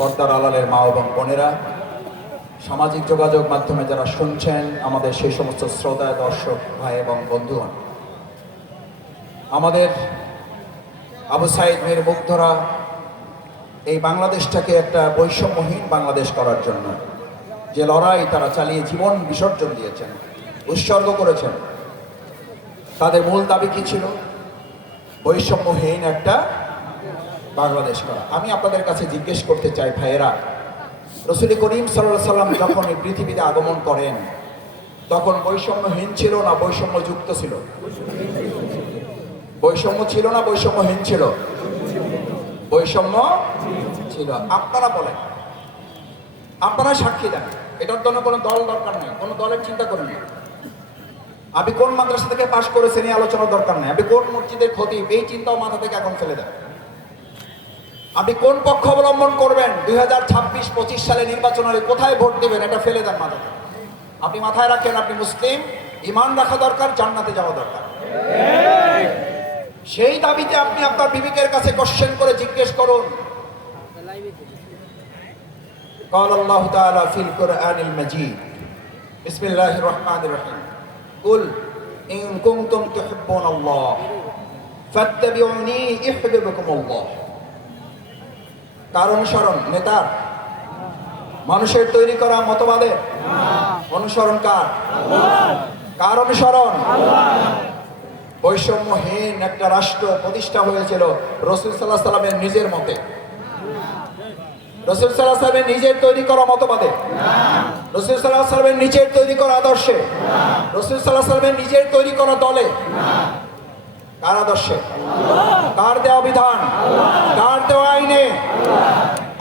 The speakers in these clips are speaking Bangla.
পর্দার আলালের মা এবং বোনেরা, সামাজিক যোগাযোগ মাধ্যমে যারা শুনছেন আমাদের সেই সমস্ত শ্রোতা, দর্শক, ভাই এবং বন্ধুগণ, আমাদের আবু সাইদ মীর মুগ্ধরা এই বাংলাদেশটাকে একটা বৈষম্যহীন বাংলাদেশ করার জন্য যে লড়াই তারা চালিয়ে জীবন বিসর্জন দিয়েছেন, উৎসর্গ করেছেন, তাদের মূল দাবি কি ছিল? বৈষম্যহীন একটা বাংলাদেশ করা। আমি আপনাদের কাছে জিজ্ঞেস করতে চাই, ভাইয়েরা, রসুল করিম সাল্লাহ সাল্লাম যখন এই পৃথিবীতে আগমন করেন, তখন বৈষম্যহীন ছিল না বৈষম্যযুক্ত ছিল? বৈষম্য ছিল না বৈষম্যহীন ছিল? বৈষম্য ছিল। আপনারা বলেন। আপনারা সাক্ষী দেন। এটার জন্য কোনো দল দরকার নেই। কোনো দলের চিন্তা করেন না। আপনি কোন মাদ্রাসা থেকে পাশ করেছেন এই আলোচনার দরকার নেই। আপনি কোন মসজিদের ক্ষতি, এই চিন্তাও মাথা থেকে এখন ফেলে দেন। আপনি কোন পক্ষ অবলম্বন করবেন দুই হাজার ছাব্বিশ পঁচিশ সালে নির্বাচনে কোথায় ভোট দিবেন এটা ফেলে দেন মাথা থেকে। আপনি মাথায় রাখেন আপনি মুসলিম ইমান রাখা দরকার জান্নাতে যাওয়া দরকার সেই দাবিতে আপনি আপনার বিবেকের কাছে কোশ্চেন করে জিজ্ঞেস করুন قال الله تعالى في القرآن المجيد بسم الله الرحمن الرحيم قل إن كنتم تحبون الله فاتبعوني يحببكم الله কার অনুসরণ, নেতার। মানুষের তৈরি করা মতবাদের অনুসরণ কার? কার অনুসরণ? বৈষম্যহীন একটা রাষ্ট্র প্রতিষ্ঠা হয়েছিল রসুল সাল্লাহ সাল্লামের নিজের মতে। রসুল সাল্লাহ সাল্লামের নিজের তৈরি করা মতবাদে। রসুল সাল্লাহ সাল্লামের নিজের তৈরি করা আদর্শে। রসুল সাল্লাহ সাল্লামের নিজের তৈরি করা দলে। কার আদর্শে? কার দেওয়া বিধান? কার দেওয়া আইনে?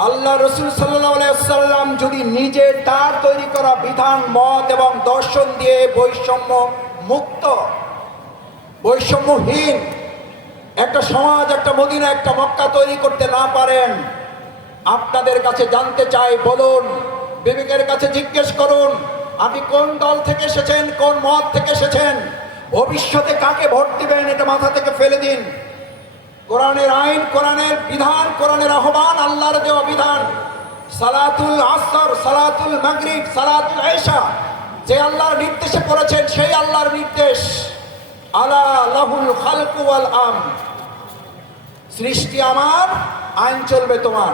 আল্লাহ রসুল সাল্লাম যদি নিজে তার তৈরি করা বিধান, মত এবং দর্শন দিয়ে বৈষম্য মুক্ত, বৈষম্যহীন একটা সমাজ, একটা মদিনা, একটা মক্কা তৈরি করতে না পারেন, আপনাদের কাছে জানতে চাই, বলুন, বিবেকের কাছে জিজ্ঞেস করুন, আপনি কোন দল থেকে এসেছেন, কোন মত থেকে এসেছেন? ভবিষ্যতে কাকে ভোট দিবেন এটা মাথা থেকে ফেলে দিন। কোরআনের আইন কোরআনের বিধান কোরআনের আহ্বান আল্লাহর দেওয়া বিধান। সালাতুল আসর সালাতুল মাগরিব সালাতুল আয়েশা যে আল্লাহর নির্দেশে করেছেন সেই আল্লাহর নির্দেশ। আলা লাহুল খালকু ওয়াল আম। সৃষ্টি আমার আইন চলবে তোমার।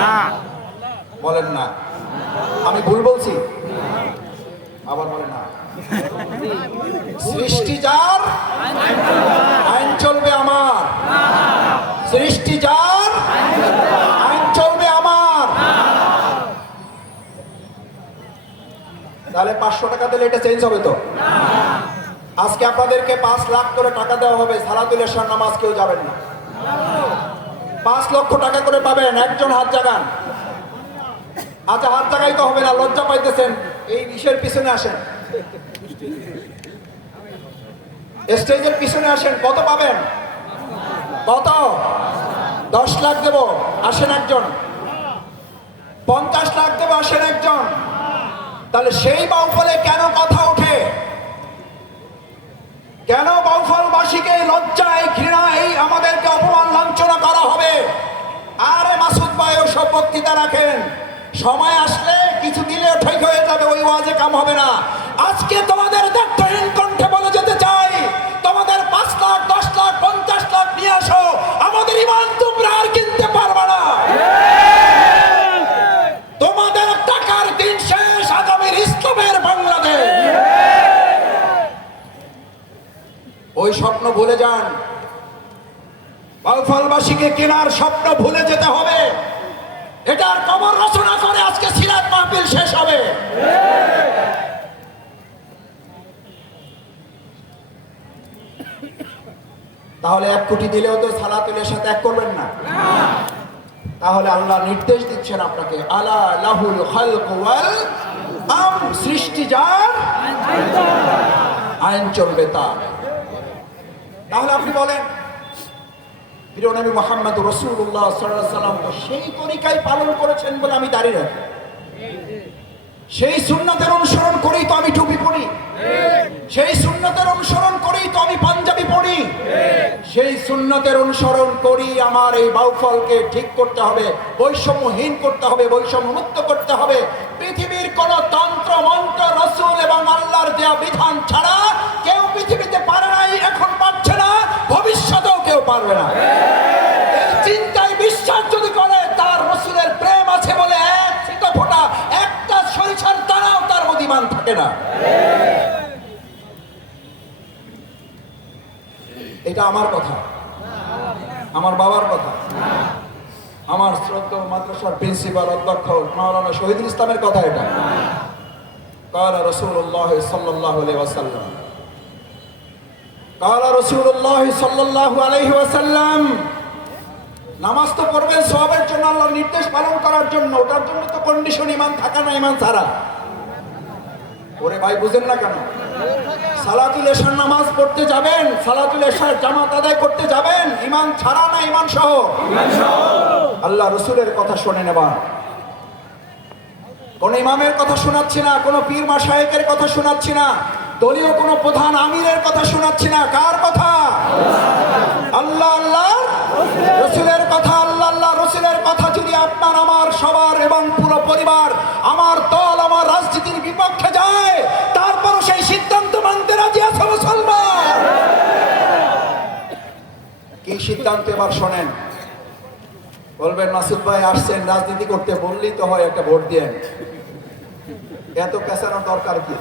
না। বলেন না। আমি ভুল বলছি? আবার বলেন না। সৃষ্টি যার, আইন চলবে আমার। সৃষ্টি যার, আইন চলবে আমার। তাহলে পাঁচশো টাকা দিলে এটা চেঞ্জ হবে তো? আজকে আপনাদেরকে পাঁচ লাখ করে টাকা দেওয়া হবে, সালাতুল এশার নামাজ কেউ যাবেন না। পাঁচ লক্ষ টাকা করে পাবেন, একজন হাত জাগান। আচ্ছা হাত জাগাই তো হবে না, লজ্জা পাইতেছেন, এই বিষয়ের পিছনে আসেন। স্টেজের পিছনে আসেন, কত পাবেন? কত? দশ লাখ দেব, আসেন একজন। পঞ্চাশ লাখ দেব, আসেন একজন। তাহলে সেই বাউফলে কেন কথা ওঠে? কেন বাউফলবাসীকে লজ্জায় ঘৃণায় আমাদেরকে অপমান, লাঞ্ছনা করা হবে? আরে মাসুদ ভাই, ওসব বক্তৃতা রাখেন। সময় আসলে কিছু দিলে ঠিক হয়ে যাবে, ওই ওয়াজে কাম হবে না। আজকে তোমাদের দায়িত্বহীন নিয়ে আসো। আমাদের ইমান তোমরা আর কিনতে পারবে না। তোমাদের টাকার দিন শেষ আগামীর ইসলামের বাংলাদেশ। ওই স্বপ্ন ভুলে যান। বাউফলবাসীকে কেনার স্বপ্ন ভুলে যেতে হবে। এটার কবর রচনা করে আজকে সিরাত মাহফিল শেষ হবে। তাহলে এক কোটি দিলেও তো সালাতুলের সাথে এক করবেন না। তাহলে আল্লাহ নির্দেশ দিচ্ছেন আপনাকে, আলা লাহুল খালক আম, সৃষ্টি যার আইন চলবে তার। তাহলে আপনি বলেন, প্রিয় নবী মোহাম্মদ রসুল্লাহ সাল্লাম তো সেই তরিকাই পালন করেছেন বলে আমি দাঁড়িয়ে রাখি সেই সুন্নাতের অনুসরণ করেই তো আমি টুপি পরি। সেই সুন্নতের অনুসরণ করি তো আমি পাঞ্জাবি পড়ি সেই সুন্নতের অনুসরণ করি আমার এই বাউফলকে ঠিক করতে হবে, বৈষম্যহীন করতে হবে বৈষম্য মুক্ত করতে হবে। পৃথিবীর কোন তন্ত্র, মন্ত্র, রসুল এবং আল্লাহর দেওয়া বিধান ছাড়া কেউ পৃথিবীতে পারে নাই, এখন পারছে না, ভবিষ্যতেও কেউ পারবে না। চিন্তায় বিশ্বাস যদি করে, তার রসুলের প্রেম আছে বলে এক ফোটা, একটা সরিষার দ্বারাও তার মদিমান থাকে না। এটা আমার কথা আমার বাবার কথা আমার শ্রদ্ধ মাদ্রাসার প্রিন্সিপাল অধ্যক্ষ মাওলানা শহীদুল ইসলামের কথা এটা قال رسول الله صلى الله عليه وسلم قال رسول الله صلى الله عليه وسلم নামাজ তো পড়বেন সবের জন্য আল্লাহর নির্দেশ পালন করার জন্য ওটার জন্য তো কন্ডিশন ইমান থাকা না ইমান ছাড়া ওরে ভাই বুঝেন না কেন সালাতুল এশার নামাজ পড়তে যাবেন সালাতুল এশার জামাত আদায় করতে যাবেন ইমান ছাড়া না ইমান সহ? আল্লাহ রসুলের কথা শুনে নেবা কোন ইমামের কথা শোনাচ্ছি না কোন পীর মাসায়েকের কথা শোনাচ্ছি না দলীয় কোন প্রধান আমিরের কথা শোনাচ্ছি না কার কথা? আল্লাহ আল্লাহ রসুলের কথা আল্লাহ আল্লাহ রসুলের কথা যদি আপনার আমার সবার এবং পুরো পরিবার আমার দল আমার রাজনীতির বিপক্ষে যায় তারপরও সেই সিদ্ধান্ত সিদ্ধান্ত এবার শোনেন। বলবেন, মাসুদ ভাই আসছেন, রাজনীতি করতে, বললেই তো হয় একটা ভোট দিয়ে এত পেছানোর দরকার কি?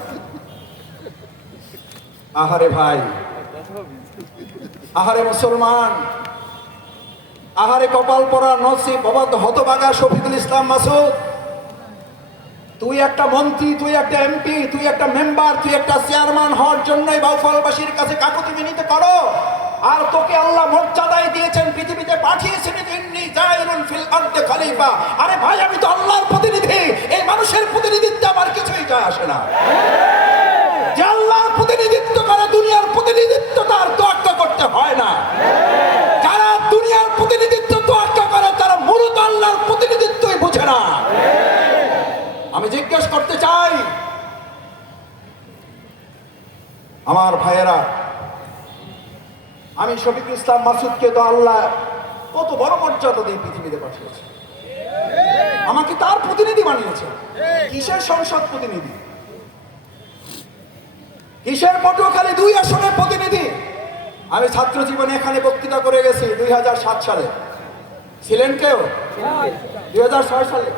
আহারে ভাই। আহারে মুসলমান। আহারে কপাল পরা নসিব, বাবা হতবাগা শফিকুল ইসলাম, মাসুদ। তুই একটা মন্ত্রী, তুই একটা এমপি, তুই একটা মেম্বার, তুই একটা চেয়ারম্যান হওয়ার জন্যই বাউফলবাসীর কাছে কাকুতি মিনিতে করো। আর তোকে আল্লাহ মর্যাদায় দিয়েছেন পৃথিবীতে পাঠিয়েছেন ইন্নি জাইরুল ফিল আরদে আরে ভাই, আমি তো আল্লাহর প্রতিনিধি। এই মানুষের প্রতিনিধিত্ব আমার কিছুই যায় আসে না। না। না। আমি জিজ্ঞেস করতে চাই, আমার ভাইয়েরা, আমি শফিক ইসলাম মাসুদকে তো আল্লাহ কত বড় মর্যাদা পৃথিবীতে পাঠিয়েছে আমাকে তার প্রতিনিধি বানিয়েছে। কিসের সংসদ প্রতিনিধি? কিসের পটুয়াখালী দুই আসনের প্রতিনিধি? আমি ছাত্র জীবনে এখানে বক্তৃতা করে গেছি দুই হাজার সাত সালে। ছিলেন কেউ? দুই হাজার ছয় সালে।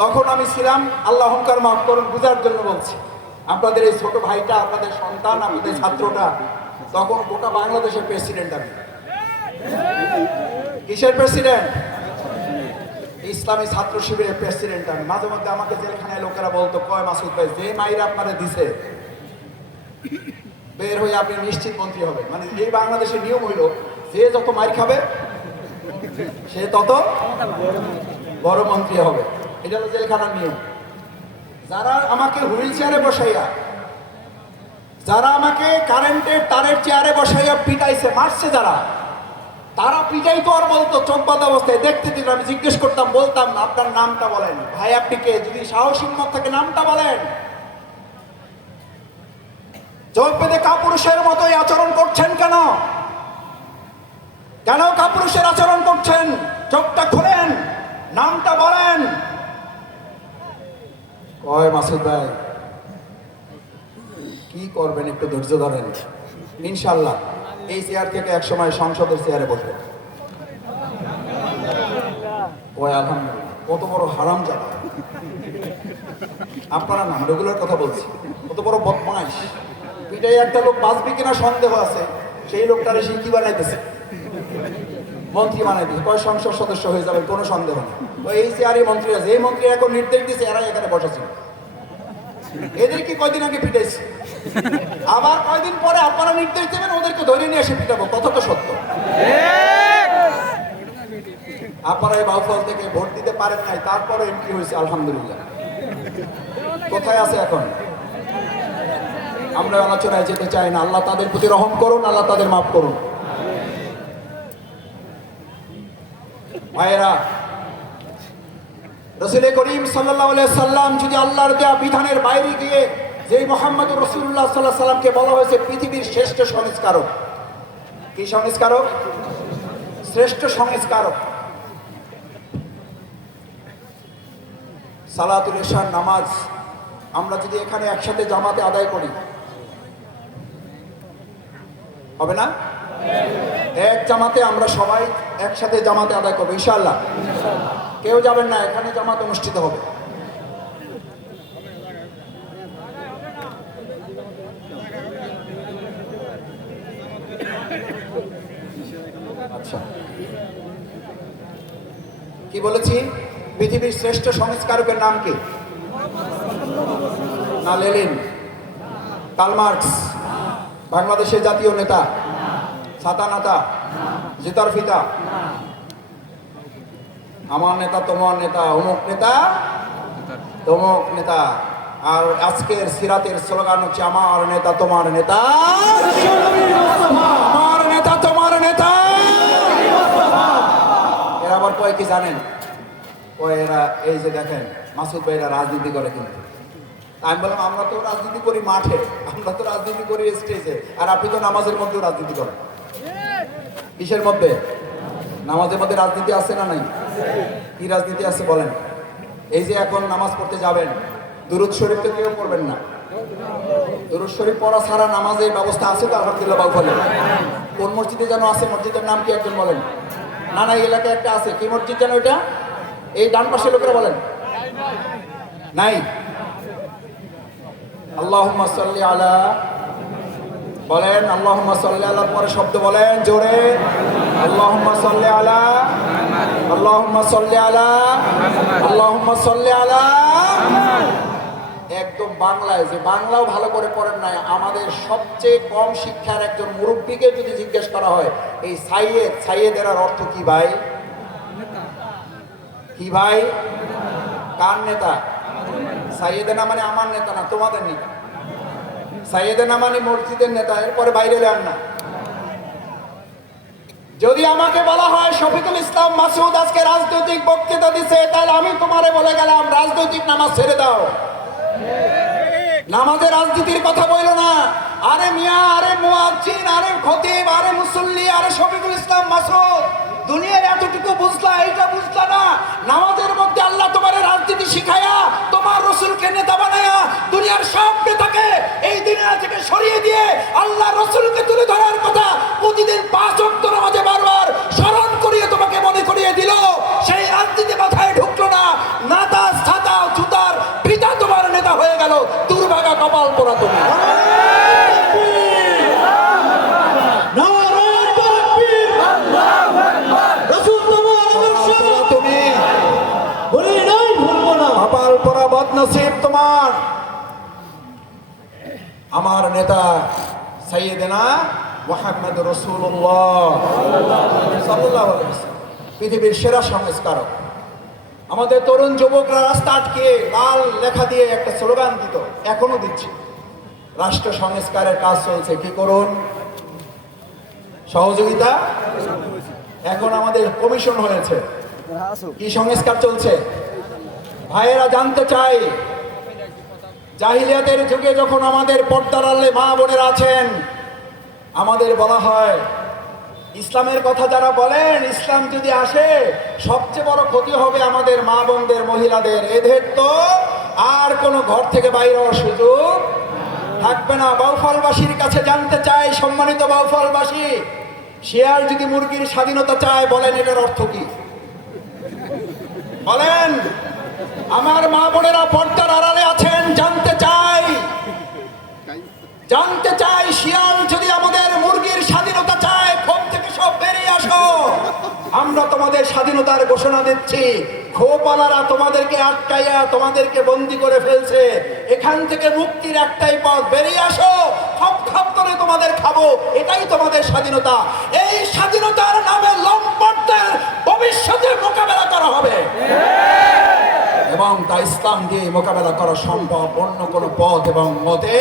তখন আমি ছিলাম, আল্লাহ অহংকার মাফ করুন, বুঝার জন্য বলছি। আপনাদের এই ছোট ভাইটা, আপনাদের সন্তান, আপনাদের ছাত্রটা, তখন গোটা বাংলাদেশের প্রেসিডেন্ট আমি। কিসের প্রেসিডেন্ট ইসলামী ছাত্র শিবিরের প্রেসিডেন্ট আমি। মাঝে মধ্যে আমাকে জেলখানায় লোকেরা বলতো, কয় মাসুদ ভাই, যে মাইরা আপনারা দিছে, বের হয়ে আপনি নিশ্চিত মন্ত্রী হবে মানে এই বাংলাদেশের নিয়ম হইল, যে যত মাইর খাবে, সে তত বড় মন্ত্রী হবে। এটা হলো জেলখানার নিয়ম। যারা আমাকে হুইল চেয়ারে বসাইয়া, যারা আমাকে কারেন্টের তারের চেয়ারে বসাইয়া পিটাইছে, মারছে যারা তারা পিটাই তো আর বলতো চোখ বাঁধা অবস্থায়। দেখতে দিন, আমি জিজ্ঞেস করতাম, বলতাম, আপনার নামটা বলেন। ভাই, আপনি কে? যদি সাহসী মত থাকে, নামটা বলেন। চোখ পেতে কাপুরুষের মতোই আচরণ করছেন কেন? কেন কাপুরুষের আচরণ করছেন? চোখটা খোলেন, নামটা বলেন। কয় মাসুদ ভাই? কি করবেন, একটু ধৈর্য ধরেন। ইনশাল্লাহ এই চেয়ার থেকে এক সময় সংসদের চেয়ারে বসবে কত বড় হারাম জায়গা আপনারা নাম রেগুলার কথা বলছি। কত বড় বদমাস পিটাই একটা লোক বাঁচবে কিনা সন্দেহ আছে, সেই লোকটারে সে কি বানাইতেছে? মন্ত্রী বানাই বানাইতেছে কয় সংসদ সদস্য হয়ে যাবে, কোনো সন্দেহ নেই। এই চেয়ারে মন্ত্রী আছে, এই মন্ত্রী এখন নির্দেশ দিয়েছে এরা এখানে বসেছিল এদেরকে কয়দিন আগে পিটাইছে? আবার কয়দিন পরে আপনারা নির্দেশ দেবেন, ওদেরকে ধরে নিয়ে এসে পিটাবো। তো সত্য। আপনারা এই বাউফল থেকে ভোট দিতে পারেন নাই তারপরে হয়েছে, আলহামদুলিল্লাহ। কোথায় আছে এখন? আমরা আলোচনায় যেতে চাই না। আল্লাহ তাদের প্রতি রহম করুন, আল্লাহ তাদের মাফ করুন। ভাইয়েরা, রসুল করিম সাল্লাহ সাল্লাম যদি আল্লাহর দেয়া বিধানের বাইরে গিয়ে যে মোহাম্মদ রসুল্লাহ সাল্লাহ সাল্লামকে বলা হয়েছে পৃথিবীর শ্রেষ্ঠ সংস্কারক। কি সংস্কারক? শ্রেষ্ঠ সংস্কারক। সালাতুল ইশার নামাজ আমরা যদি এখানে একসাথে জামাতে আদায় করি, হবে না? এক জামাতে আমরা সবাই একসাথে জামাতে আদায় করব, ইনশাআল্লাহ। কেউ যাবেন না, এখানে জামাত অনুষ্ঠিত হবে। আচ্ছা। কি বলেছি? পৃথিবীর শ্রেষ্ঠ সংস্কারকের নাম কি? না লেলিন কালমার্কস বাংলাদেশের জাতীয় নেতা। ছাতা নাতা, জিতার ফিতা। আমার নেতা, তোমার নেতা, অমুক নেতা, তমুক নেতা। আর আজকের সিরাতের স্লোগান হচ্ছে, আমার নেতা, তোমার নেতা। তোমার নেতা। এরা আবার কয় কি জানেন? ও এরা, এই যে দেখেন, মাসুদ ভাইরা রাজনীতি করে কিন্তু। আমি বললাম, আমরা তো রাজনীতি করি মাঠে, আমরা তো রাজনীতি করি স্টেজে আর আপনি তো নামাজের মধ্যেও রাজনীতি করেন। কিসের মধ্যে? নামাজের মধ্যে রাজনীতি আছে না নাই? কি রাজনীতি আছে বলেন? এই যে এখন নামাজ পড়তে যাবেন, দুরুদ শরীফ তো কেউ পড়বেন না। দুরুদ পড়া ছাড়া নামাজের ব্যবস্থা আছে তো আলহামদুলিল্লাহ কোন মসজিদে যেন আছে, মসজিদের নাম কি একজন বলেন? না না এলাকায় একটা আছে, কি মসজিদ যেন ওইটা? এই ডান পাশের লোকেরা বলেন। নাই? আল্লাহুম্মা সাল্লি আলা, বলেন, আল্লাহুম্মা সাল্লি আলার পরে শব্দ বলেন, জোরে। আল্লাহুম্মা সাল্লি আলা, আল্লাহুম্মা সাল্লি আলা, আল্লাহুম্মা সাল্লি আলা। বাংলায় যে বাংলাও ভালো করে পড়েন নাই, আমাদের সবচেয়ে কম শিক্ষার একজন মুরব্বীকে যদি জিজ্ঞেস করা হয়, এই সাইয়েদ, সাইয়েদের অর্থ কি ভাই? কি ভাই? কার নেতা? সাইয়েদেনা মানে আমার নেতা না, তোমাদের নেতা। সাইয়েদেনা মানে মসজিদের নেতা, এরপরে বাইরে যান না। যদি আমাকে বলা হয় শফিকুল ইসলাম মাসুদ আজকে রাজনৈতিক বক্তৃতা দিছে, তাহলে আমি তোমারে বলে গেলাম, রাজনৈতিক নামাজ ছেড়ে দাও। নামাজে রাজনীতির কথা বইল না। আরে মিয়া, আরে মুয়াজ্জিন, আরে খতিব, আরে মুসল্লি, আরে শফিকুল ইসলাম মাসুদ, দুনিয়ার এতটুকু বুঝলা, এইটা বুঝলা না। নামাজের মধ্যে আল্লাহ তোমার রাজনীতি শিখায়া, তোমার রসুলকে নেতা বানায়া, দুনিয়ার সব নেতাকে এই দুনিয়া থেকে সরিয়ে দিয়ে আল্লাহ রসুলকে তুলে ধরার কথা প্রতিদিন পাঁচ অক্ট নামাজে বারবার সৈয়দনা মোহাম্মদ রসুল্লাহ পৃথিবীর সেরা সংস্কারক। আমাদের তরুণ যুবকরা রাস্তা আটকে লাল লেখা দিয়ে একটা স্লোগান দিত, এখনও দিচ্ছে। রাষ্ট্র সংস্কারের কাজ চলছে, কি করুন? সহযোগিতা? এখন আমাদের কমিশন হয়েছে। কি সংস্কার চলছে? ভাইয়েরা জানতে চাই, জাহিলিয়াতের যুগে যখন আমাদের পর্দার আড়ালে মা বোনেরা আছেন আমাদের বলা হয়, ইসলামের কথা যারা বলেন, ইসলাম যদি আসে, সবচেয়ে বড় ক্ষতি হবে আমাদের মা বোনদের, মহিলাদের। এদের তো আর কোনো ঘর থেকে বাইরে সুযোগ থাকবে না। বাউফলবাসীর কাছে জানতে চাই, সম্মানিত বাউফলবাসী, শিয়াল যদি মুরগির স্বাধীনতা চায়, বলেন এটার অর্থ কি? বলেন, আমার মা বোনেরা পর্দার আড়ালে আছেন জানতে চাই শিয়াল যদি আমাদের মুরগির স্বাধীনতা চায়, ক্ষোভ থেকে সব বেরিয়ে আসো। আমরা তোমাদের স্বাধীনতার ঘোষণা দিচ্ছি। খোপালারা তোমাদেরকে আটকাইয়া তোমাদেরকে বন্দি করে ফেলছে। এখান থেকে মুক্তির একটাই পথ, বেরিয়ে আসো। খপ খপ করে তোমাদের খাব। এটাই তোমাদের স্বাধীনতা। এই স্বাধীনতার নামে লম্পটদের ভবিষ্যতে মোকাবেলা করা হবে। এবং তা ইসলাম দিয়ে মোকাবেলা করা সম্ভব, অন্য কোনো পথ এবং মতে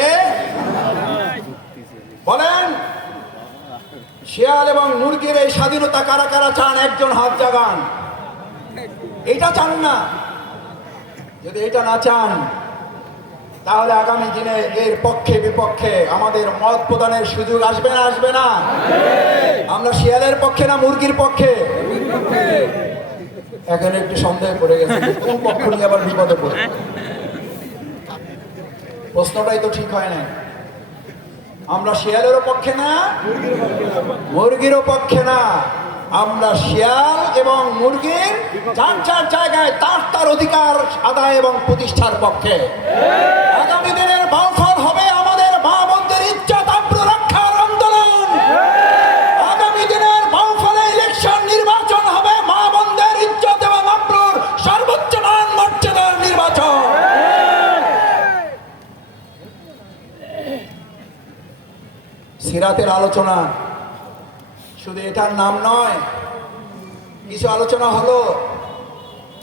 বলেন, শিয়াল এবং মুরগির এই স্বাধীনতা কারা কারা চান? একজন হাত জাগান। এটা চান না। যদি এটা না চান, তাহলে আগামী দিনে এর পক্ষে বিপক্ষে আমাদের মত প্রদানের সুযোগ আসবে না আসবে না? আমরা শিয়ালের পক্ষে না মুরগির পক্ষে? এখানে একটু সন্দেহ পড়ে গেছে, কোন পক্ষ নিয়ে আবার বিপদে পড়ে? প্রশ্নটাই তো ঠিক হয় না আমরা শিয়ালেরও পক্ষে না, মুরগিরও পক্ষে না। আমরা শিয়াল এবং মুরগির যার যার জায়গায় তার তার অধিকার আদায় এবং প্রতিষ্ঠার পক্ষে। সিরাতের আলোচনা। শুধু এটার নাম নয়, কিছু আলোচনা হলো।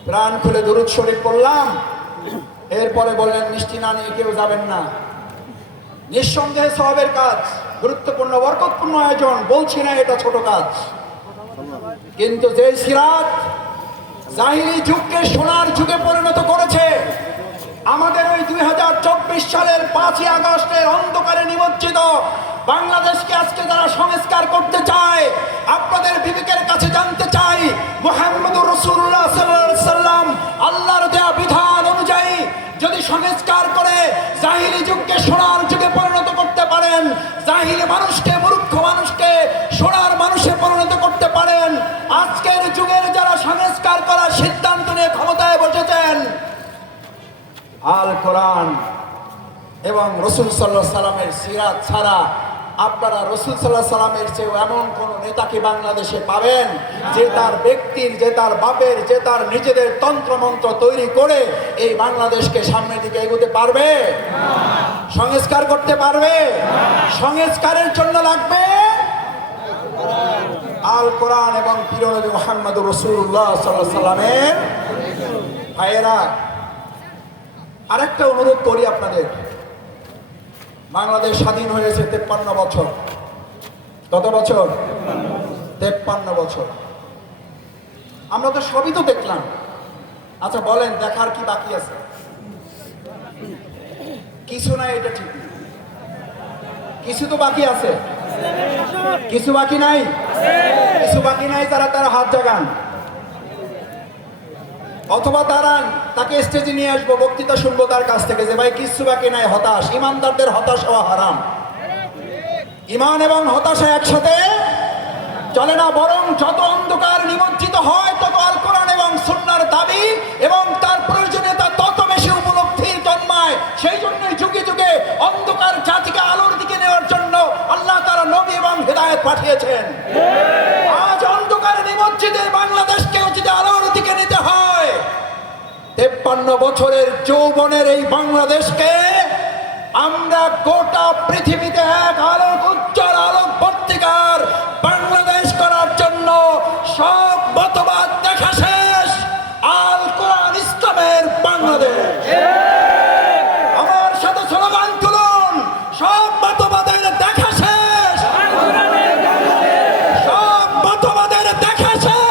প্রাণ খুলে দরুদ শরীফ পড়লাম, এরপরে বললেন, মিষ্টি না নিয়ে কেউ যাবেন না। নিঃসন্দেহে সবের কাজ, গুরুত্বপূর্ণ, বরকতপূর্ণ আয়োজন, বলছি না এটা ছোট কাজ। কিন্তু যে সিরাত জাহিরি যুগকে সোনার যুগে পরিণত করেছে, আমাদের ওই দুই হাজার চব্বিশ সালের পাঁচই আগস্টের অন্ধকারে নিমজ্জিত বাংলাদেশকে আজকে যারা সংস্কার করতে চায়, আপনাদের বিবেকের কাছে জানতে চাই, মোহাম্মদুর রসুল্লাহ সাল্লাম, আল্লাহর দেয়া বিধান অনুযায়ী যদি সংস্কার করে জাহিরি যুগকে সোনার যুগে পরিণত করতে পারেন জাহিরি মানুষকে, মূর্খ মানুষকে সোনার মানুষে পরিণত করতে পারেন, আজকের যুগের যারা সংস্কার করার সিদ্ধান্ত নিয়ে ক্ষমতায় বসেছেন, আল কোরআন এবং রসুল সাল্লাহ সাল্লামের সিরাত ছাড়া আপনারা রসুল সাল্লাহ সাল্লামের চেয়েও এমন কোন নেতাকে বাংলাদেশে পাবেন যে তার ব্যক্তির, যে তার বাপের, যে তার নিজেদের তন্ত্রমন্ত্র তৈরি করে এই বাংলাদেশকে সামনের দিকে এগোতে পারবে? সংস্কার করতে পারবে? সংস্কারের জন্য লাগবে? আল কোরআন এবং পিরনবী মোহাম্মদ রসুল্লাহ সাল্লাহ সাল্লামের ভাইয়েরা, আরেকটা অনুরোধ করি আপনাদের। বাংলাদেশ স্বাধীন হয়েছে তেপ্পান্ন বছর। কত বছর? তেপ্পান্ন বছর। আমরা তো সবই তো দেখলাম। আচ্ছা বলেন, দেখার কি বাকি আছে? কিছু নাই এটা ঠিক। কিছু তো বাকি আছে। কিছু বাকি নাই? কিছু বাকি নাই তারা তারা হাত জাগান। অথবা দাঁড়ান, তাকে স্টেজে নিয়ে আসব, বক্তৃতা শুনব তার কাছ থেকে যে, ভাই, কিচ্ছু বাকি নাই, হতাশ। ইমানদারদের হতাশ হওয়া হারাম। ইমান এবং হতাশা একসাথে চলে না, বরং যত অন্ধকার নিমজ্জিত হয়, তত আল কোরআন এবং সুন্নার দাবি এবং তার প্রয়োজনীয়তা তত বেশি উপলব্ধির জন্মায়। সেই জন্যই যুগে যুগে অন্ধকার জাতিকে আলোর দিকে নেওয়ার জন্য আল্লাহ তারা নবী এবং হেদায়ত পাঠিয়েছেন। আজ অন্ধকার নিমজ্জিত এই তেপ্পান্ন বছরের যৌবনের এই বাংলাদেশকে আমরা গোটা পৃথিবীতে এক আলোক উজ্জ্বল আলোক পত্রিকার